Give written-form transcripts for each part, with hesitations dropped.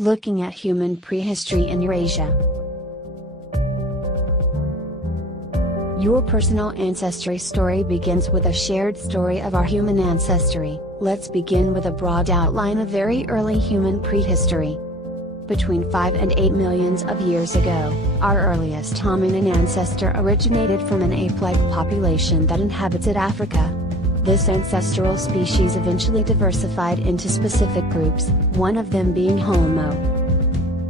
Looking at human prehistory in Eurasia. Your personal ancestry story begins with a shared story of our human ancestry. Let's begin with a broad outline of very early human prehistory. Between 5 and 8 millions of years ago, our earliest hominin ancestor originated from an ape-like population that inhabited Africa. This ancestral species eventually diversified into specific groups, one of them being Homo.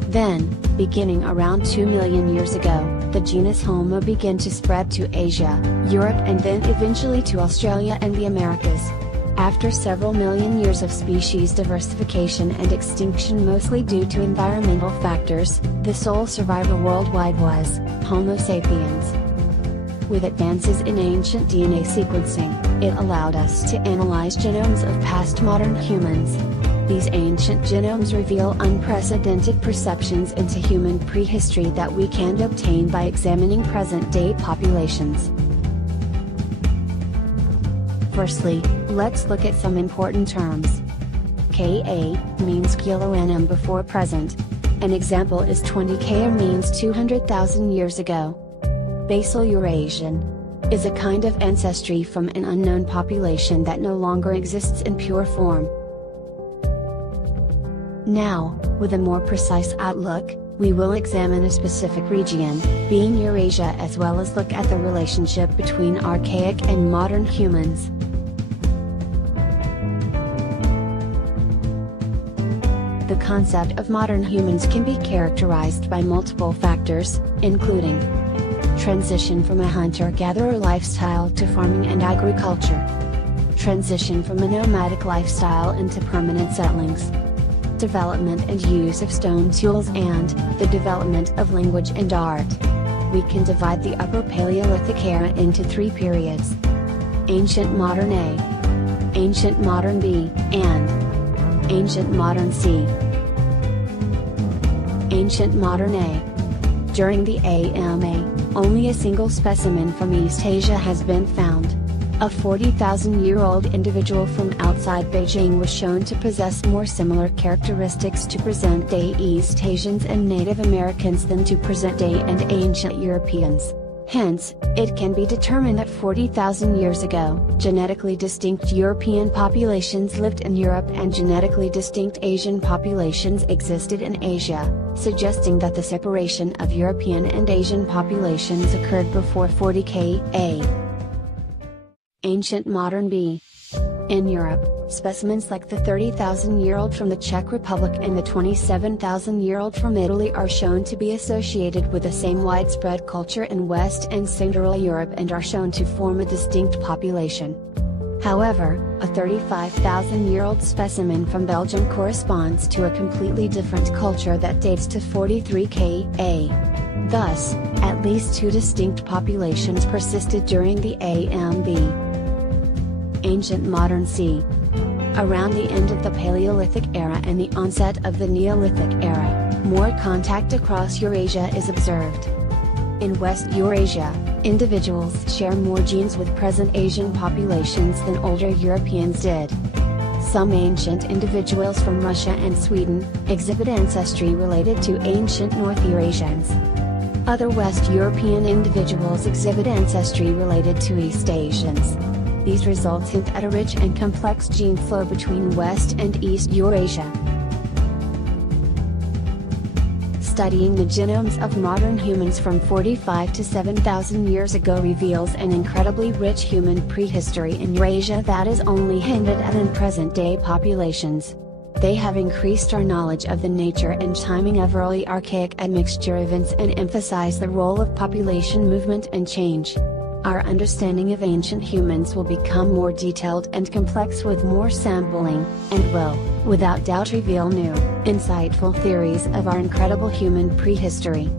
Then, beginning around 2 million years ago, the genus Homo began to spread to Asia, Europe and then eventually to Australia and the Americas. After several million years of species diversification and extinction mostly due to environmental factors, the sole survivor worldwide was Homo sapiens. With advances in ancient DNA sequencing, it allowed us to analyze genomes of past modern humans. These ancient genomes reveal unprecedented perceptions into human prehistory that we can obtain by examining present-day populations. Firstly, let's look at some important terms. Ka means kiloannum before present. An example is 20K or means 200,000 years ago. Basal Eurasian is a kind of ancestry from an unknown population that no longer exists in pure form. Now, with a more precise outlook, we will examine a specific region, being Eurasia, as well as look at the relationship between archaic and modern humans. The concept of modern humans can be characterized by multiple factors, including transition from a hunter-gatherer lifestyle to farming and agriculture, transition from a nomadic lifestyle into permanent settlings, development and use of stone tools, and the development of language and art. We can divide the Upper Paleolithic era into 3 periods: Ancient Modern A, Ancient Modern B, and Ancient Modern C. Ancient Modern A. During the AMA, only a single specimen from East Asia has been found. A 40,000-year-old individual from outside Beijing was shown to possess more similar characteristics to present-day East Asians and Native Americans than to present-day and ancient Europeans. Hence, it can be determined that 40,000 years ago, genetically distinct European populations lived in Europe and genetically distinct Asian populations existed in Asia, suggesting that the separation of European and Asian populations occurred before 40 Ka. Ancient Modern B. In Europe, specimens like the 30,000-year-old from the Czech Republic and the 27,000-year-old from Italy are shown to be associated with the same widespread culture in West and Central Europe and are shown to form a distinct population. However, a 35,000-year-old specimen from Belgium corresponds to a completely different culture that dates to 43 Ka. Thus, at least 2 distinct populations persisted during the AMB. Ancient Modern C. Around the end of the Paleolithic era and the onset of the Neolithic era, more contact across Eurasia is observed. In West Eurasia, individuals share more genes with present Asian populations than older Europeans did. Some ancient individuals from Russia and Sweden exhibit ancestry related to ancient North Eurasians. Other West European individuals exhibit ancestry related to East Asians. These results hint at a rich and complex gene flow between West and East Eurasia. Studying the genomes of modern humans from 45 to 7,000 years ago reveals an incredibly rich human prehistory in Eurasia that is only hinted at in present-day populations. They have increased our knowledge of the nature and timing of early archaic admixture events and emphasize the role of population movement and change. Our understanding of ancient humans will become more detailed and complex with more sampling, and will, without doubt, reveal new, insightful theories of our incredible human prehistory.